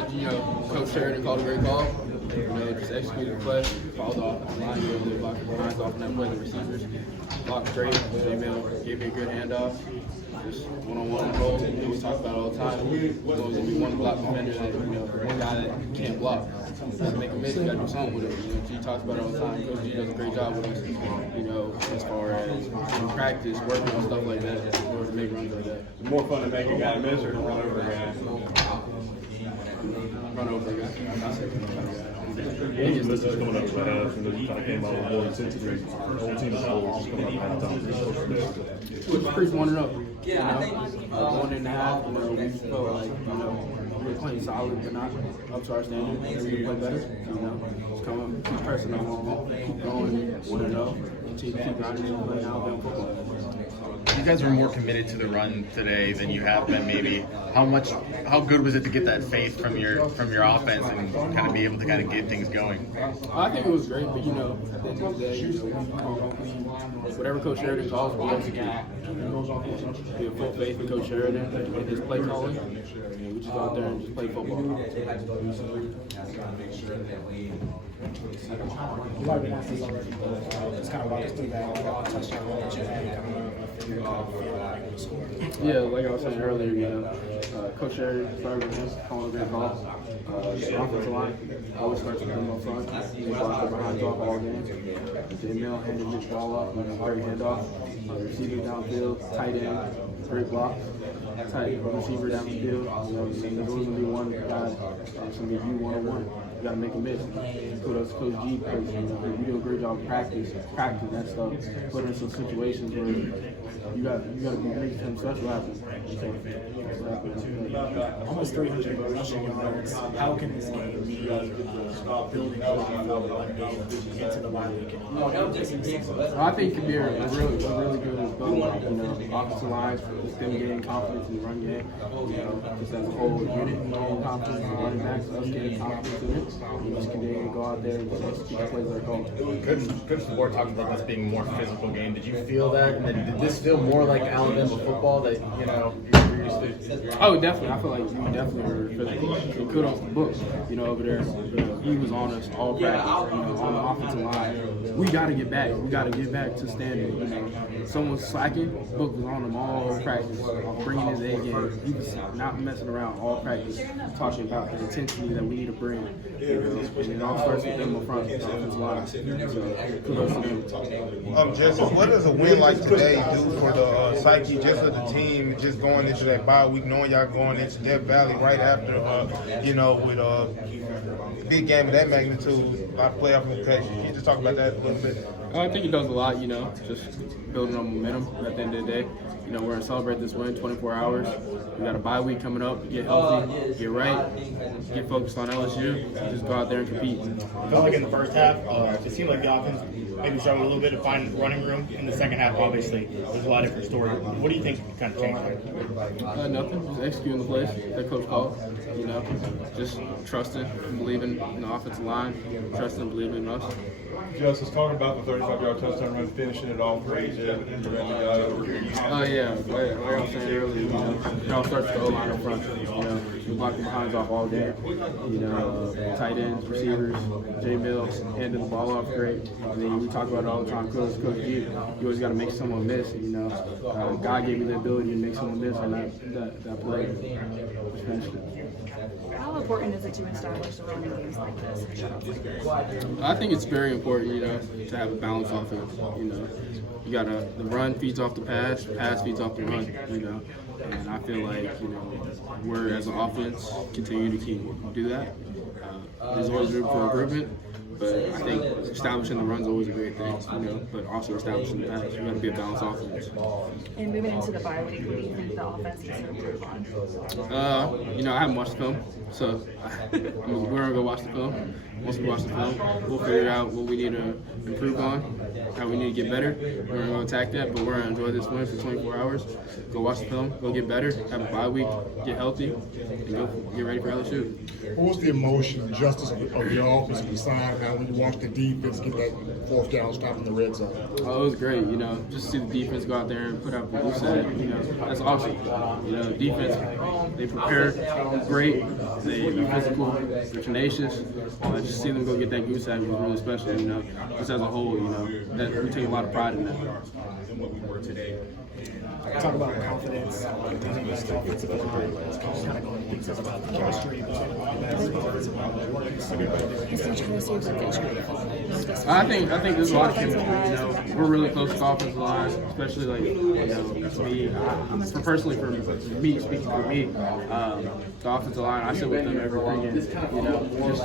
Coach Sheridan called a great call. Just executed the play, followed off the line, they blocked the lines off in that play, the receivers blocked great. J-Mail gave me a good handoff. Just one-on-one roll. We talk about it all the time. There's always going to be one block defender that, one guy that can't block. You got to make a miss, you got to do something with it. G talks about it all the time. Coach G does a great job with us, as far as in practice, working on stuff like that, or to make runs like that. It's more fun to make a guy miss or to run over a guy? Run over a guy. This is coming up fast, and then kind of came out with more intensity. The whole team is always coming up halftime. It was pretty 1-0. One and a half. We felt like we were playing solid, but not up to our standard. We could play better. Just come up, keep pressing on home, keep going 1-0, continue to keep grinding and playing Alabama football. You guys were more committed to the run today than you have been maybe. How good was it to get that faith from your offense and kind of be able to kind of get things going? I think it was great, but at the end of the day, whatever Coach Sheridan calls, we execute. We have full faith in Coach Sheridan and his play calling. We just go out there and just play football. Yeah, like I was saying earlier, Coach Sheridan started with him, calling a great call. The offensive line always starts with them up front. They block their behinds off all games. J-Mail handed this ball off, great handoff. Receiver downfield, tight end, great block. Tight receiver down the field. There's always going to be one guy that's going to be you one-on-one. You got to make a miss. Kudos to Coach G, because you do a great job of practicing that stuff. Put in some situations where you got to be ready for something special happen. Almost 300 rushing yards. How can this game be building into the bye week? I think it could be a really good building. Offensive lines, them gaining confidence in the run game. Just as a whole unit, gaining confidence in running backs, us gaining confidence in it. You just continue to go out there and just execute the plays that are called. Coach the board talked about this being a more physical game. Did you feel that? And then did this feel more like Alabama football that you're used to? Oh, definitely. I feel like we definitely were physical. And kudos to Book, over there. He was on us all practice, on the offensive line. We got to get back. We got to get back to standard. Someone's slacking. Book was on them all practice, bringing his A game. He was not messing around all practice, talking about the intensity that we need to bring. And it all starts with them up front, the offensive line. So kudos to them. Jesse, what does a win like today do for the psyche, just of the team, just going into that bye week, knowing y'all going into Death Valley right after, with a big game of that magnitude, a lot of playoff implications? Can you just talk about that a little bit? I think it does a lot, just building on momentum at the end of the day. We're going to celebrate this win 24 hours. We got a bye week coming up. Get healthy, get right, get focused on LSU, just go out there and compete. I felt like in the first half, it seemed like the offense maybe struggled a little bit to find running room. In the second half, obviously, there's a lot of different stories. What do you think kind of changed there? Nothing. Just executing the plays that coach called. Just trusting and believing in the offensive line, trusting and believing in us. Justice, talking about the 35-yard touchdown run, finishing it off for AJ, and the guy over here. Oh yeah, like I was saying earlier, it all starts with the O-line up front. We block the behinds off all day. Tight ends, receivers, J-Mill, handing the ball off great. We talk about it all the time. Coach G, you always got to make someone miss. God gave me the ability to make someone miss on that play. Just finished it. How important is it to establish the run in games like this? I think it's very important, to have a balanced offense. You got the run feeds off the pass feeds off the run, And I feel like, we're as an offense continue to do that. There's always room for improvement. But I think establishing the run's always a great thing, but also establishing the pass. You got to be a balanced offense. And moving into the bye week, what do you think the offense needs to improve on? I haven't watched the film, so we're gonna go watch the film. Once we watch the film, we'll figure out what we need to improve on, how we need to get better. We're gonna go attack that, but we're gonna enjoy this win for 24 hours. Go watch the film, go get better, have a bye week, get healthy, and go get ready for LSU. What was the emotion and justice of your offense when you signed man, when you watch the defense get that fourth down stop in the red zone? Oh, it was great, you know, just see the defense go out there and put up what you said, you know, that's awesome. You know, defense, they prepare great, they are physical, they're tenacious. Just see them go get that goose egg was really special, you know, just as a whole, you know, that we take a lot of pride in that. Talk about confidence, offensive line, kind of going things about the chemistry between I think there's a lot of chemistry. You know, we're really close to the offensive line, especially like you know me. Personally, for me, speaking for me, the offensive line, I sit with them every 3 games. You know, just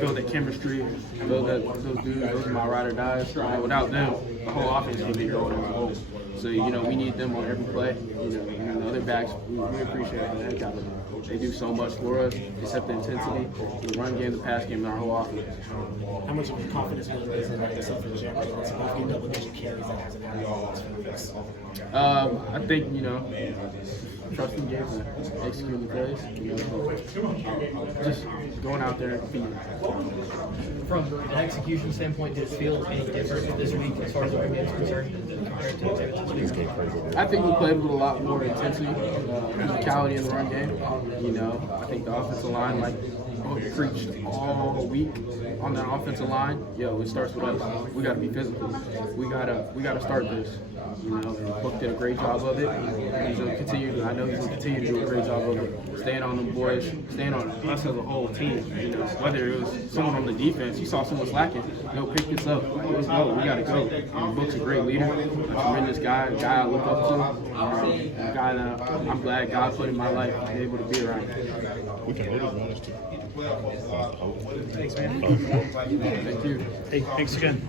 build that chemistry, build those dudes. Those are my ride or dies. Without them, the whole offense would be going as a whole. So, you know, we need them on every play. You know, and the other backs, we appreciate that. They do so much for us, except the intensity, the run game, the pass game, and our whole offense. How much of a confidence builder is it like yourself in the gym? It's about double-digit carries that hasn't happened for the best. I think, you know, trusting games and executing the plays. You know, just going out there and competing. From an execution standpoint, did it feel any different this week as far as the run game is concerned compared to this week's game? I think we played with a lot more intensity, physicality in the run game. You know, I think the offensive line, like preached all week on that offensive line. Yo, it starts with us. We got to be physical. We gotta start this. You know, and Book did a great job of it. He's gonna continue. I know he's gonna continue to do a great job of it. Staying on them boys, staying on us as a whole team. You know, whether it was someone on the defense, you saw someone slacking. Yo, pick this up. Let's go. We gotta go. And Book's a great leader, a tremendous guy, a guy I look up to, a guy that I'm glad God put in my life to be able to be around. We can really be honest. Thanks, man. Thank you. Hey, thanks again.